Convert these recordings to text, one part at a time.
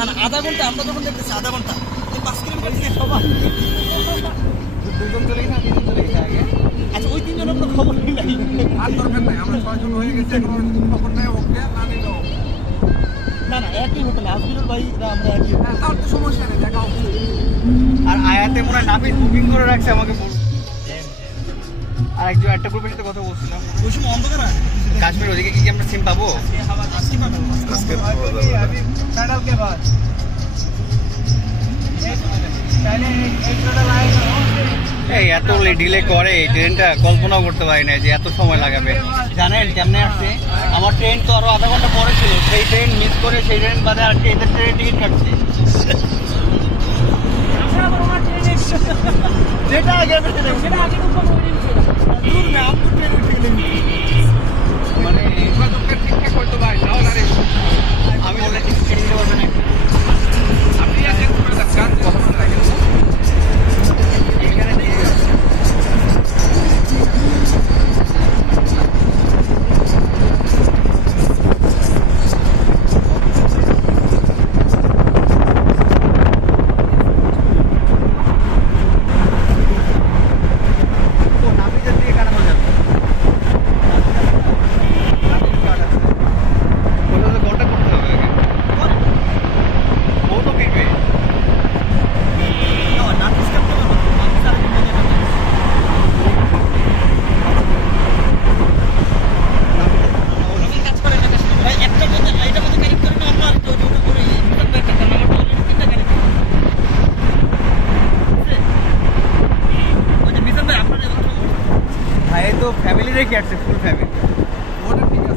না না আধা ঘণ্টা আমরা যখন দেখতেছি আধা ঘণ্টা এই পাঁচ কিলোমিটার থেকে সবাই দুজন চলে গেছে আর তিনজন চলে গেছে আগে আচ্ছা ওই তিনজনের কোনো খবর নাই আর দরকার নাই আমরা ছয়জন হয়ে গেছি এখন খবর নেই ওকে না নিলেও না না একই হোটেলে আজমিরুল ভাইরা আমরা একই হ্যাঁ তার তো সমস্যা নেই দেখা আর আয়াতে মনে হয় নাপিত বুকিং করে রাখছে আমাকে আর একজন একটা গ্রুপের সাথে কথা বলছিলাম ওই সময় অন্ধকার আছে কাশ্মীর ওদিকে কি আমরা সিম পাবো? এই এত ডিলে করে এই ট্রেনটা কল্পনাও করতে পারি না যে এত সময় লাগাবে। জানেন কেমনে আসছে আমার ট্রেন তো আরও আধা ঘণ্টা পরে ছিল সেই ট্রেন মিস করে সেই ট্রেন বাদে আর এদের ট্রেনের টিকিট কাটছে। যেটা আগে সেটা আগে মানে যোগাযোগটা ঠিকঠাক করতে পারে তাহলে আরে আমি বলে ঠিক ছেড়ে দিতে পারবেন আপনি এখানে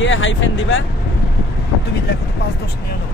দিয়ে হাইফেন দিবা। তুমি দেখো পাঁচ দশ নিরানব্বই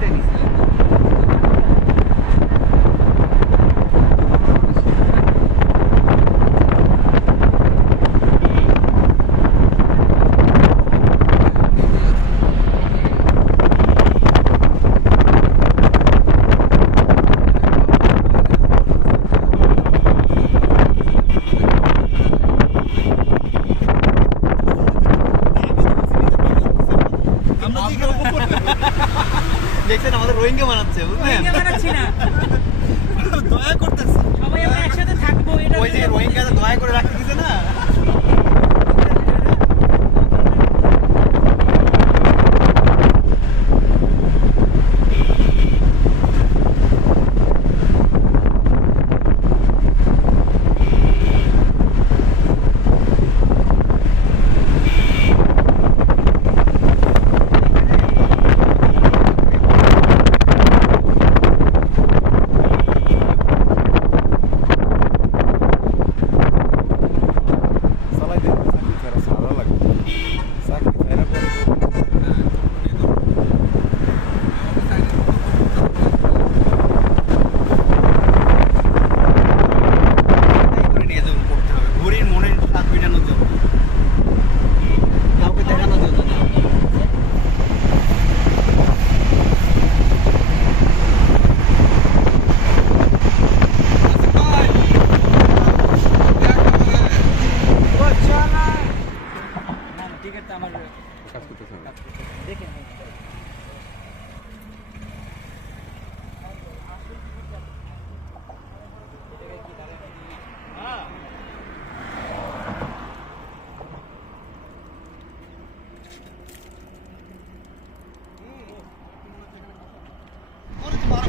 tenis. দেখছেন আমাদের রোহিঙ্গা বানাচ্ছে বুঝলেন? না। দয়া করতেছি। সবাই আমরা একসাথে থাকব এটা ওই যে রোহিঙ্গা দয়া করে রাখতে দিছে না?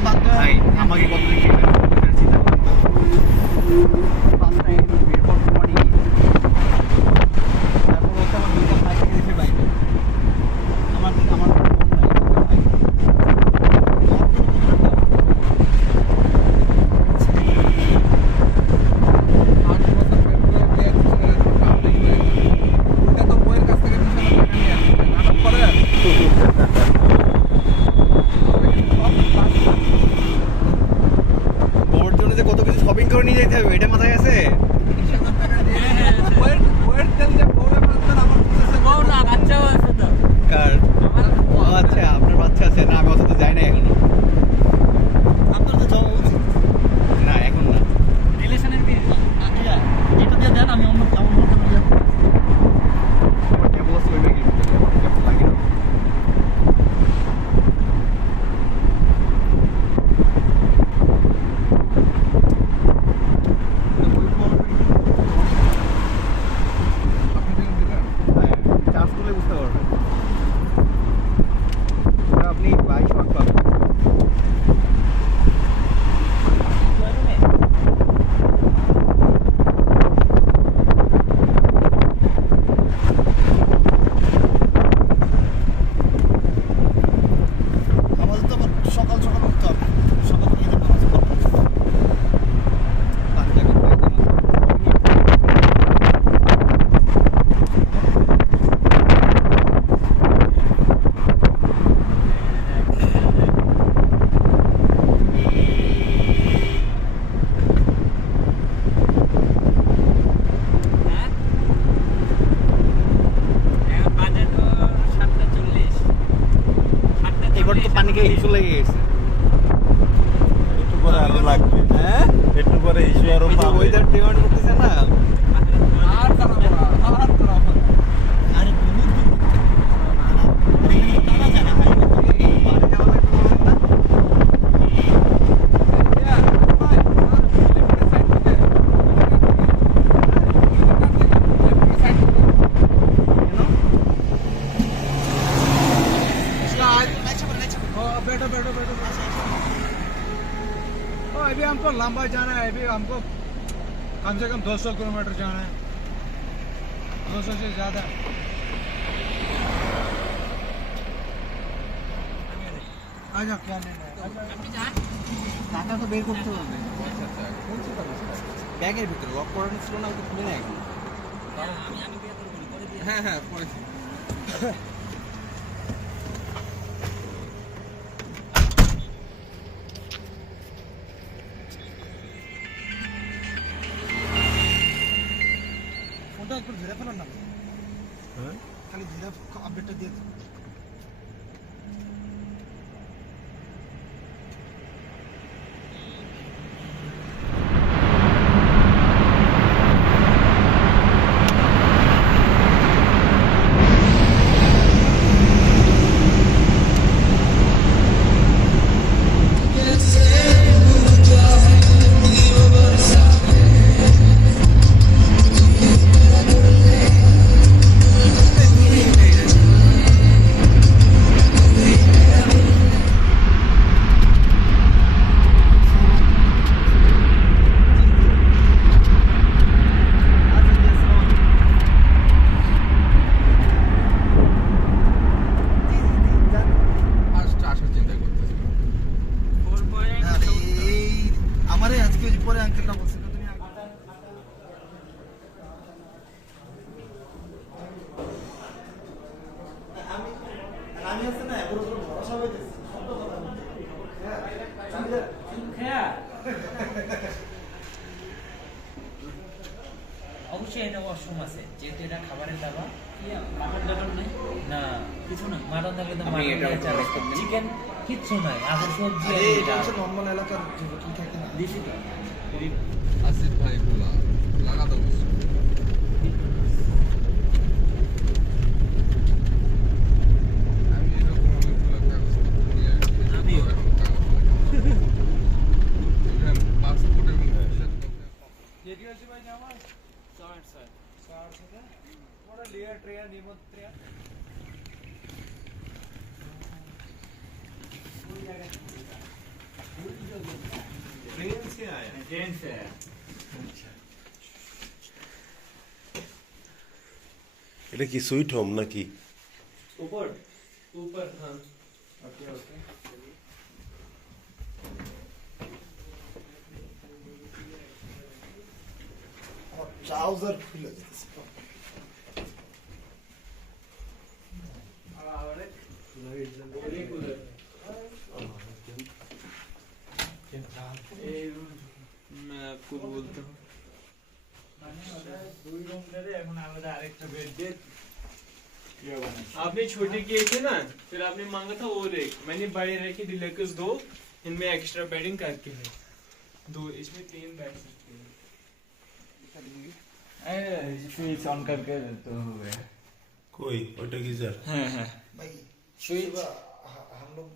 はい、天城ごとできるようになりました。abaixo একটু পরে ইস্যু আরো ওয়েদার ডিমান্ড করতেছে না আর খারাপ আর খারাপ আরে बैठो बैठो बैठो तो अभी हमको लंबा जाना है अभी हमको कम से कम 200 किलोमीटर जाना है। 200 से ज़्यादा। आजा क्या लेना है? अभी টাকা तो বের করতে হবে ব্যাগের ভিতরে লক করানো ছিল না খুলে নেয় হ্যাঁ হ্যাঁ পরে দিয়ে দেবো পরে আঙ্কেলটা বলছিল হ্যাঁ। অবশ্যই এটা ওয়াশরুম আছে। যেহেতু এটা খাবারের দাবা মাটন নাই। না কিছু না মাটন থাকলে চিকেন কিচ্ছু নাই আবার সবজি এলাকার কি থাকে आसिफ भाई बोला लगा दो लेयर ट्रेया निमत ट्रेया कोई जगह ट्रेन से आया ট্রেন সে এটা কি সুইট হোম নাকি উপর ऊपर हाँ ওকে ওকে আমার ট্রাউজার খুলে যেতেছে मैं आपको बोलता हूँ দুই রুম ধরে এখন আমাদের আরেকটা বেড দিয়ে ইয়ে বানাচ্ছি आपने छोटे किए थे ना फिर आपने मांगा था और एक मैंने बड़े रखे डिलेक्स दो इनमें एक्स्ट्रा बेडिंग करके है दो इसमें तीन बैठ सकते हैं সুইচ অন করকে তো হবে কই ওইটা কি স্যার হ্যাঁ হ্যাঁ भाई সুইচ सुबह ह- हम लोग